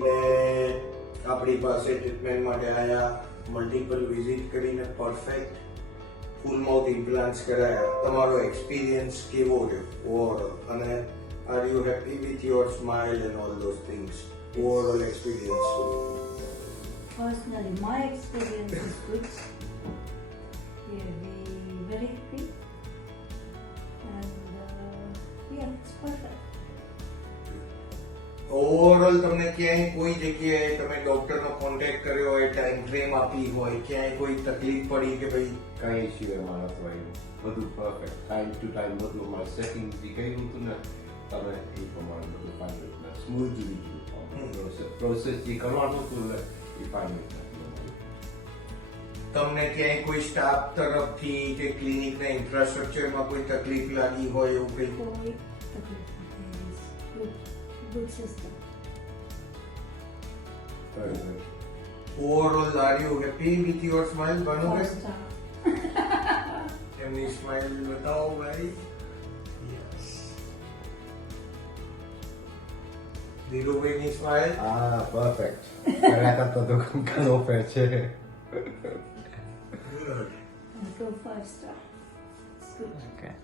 કરીને આપણી પાસે ટ્રીટમેન્ટ માટે આયા, મલ્ટિપલ વિઝિટ કરીને પરફેક્ટ ફૂલ માઉથ ઇમ્પ્લાન્ટ્સ કરાયા. તમારો એક્સપિરિયન્સ કેવો રહ્યો ઓવરઓલ, અને are you happy with your smile and all those things? Overall experience. Personally, my experience is good. Yeah, we very happy, and yeah, it's perfect. Overall તમને ક્યાંય કોઈ જગ્યાએ તમે ડોક્ટરનો કોન્ટેક્ટ કર્યો હોય, ટાઈમ ફ્રેમ આપી હોય, ક્યાંય કોઈ તકલીફ પડી કે ભાઈ? કઈ ઇશ્યુ એમાં નતો આવ્યું, બધું પરફેક્ટ ટાઈમ ટુ ટાઈમ બધું અમારે સેટિંગ જે કર્યું હતું ને તમે એ પ્રમાણે બધું ફાઇનલ સ્મૂથલી ગયું. પ્રોસેસ જે કરવાનું હતું ને એ ફાઇનલ. તમને ક્યાંય કોઈ સ્ટાફ તરફથી કે ક્લિનિકના ઇન્ફ્રાસ્ટ્રક્ચરમાં કોઈ તકલીફ લાગી હોય એવું કંઈ? કોઈ તકલીફ નથી. Good system. Overall are you happy with your smile? Four Bhanubhai, star. એમની સ્માઇલ બતાવો ભાઈ. યસ. ધીરુભાઈની સ્માઇલ. હા પરફેક્ટ. કર્યા કરતો તો ઘણો ફેર છે. Go 5 star. It's good. Okay.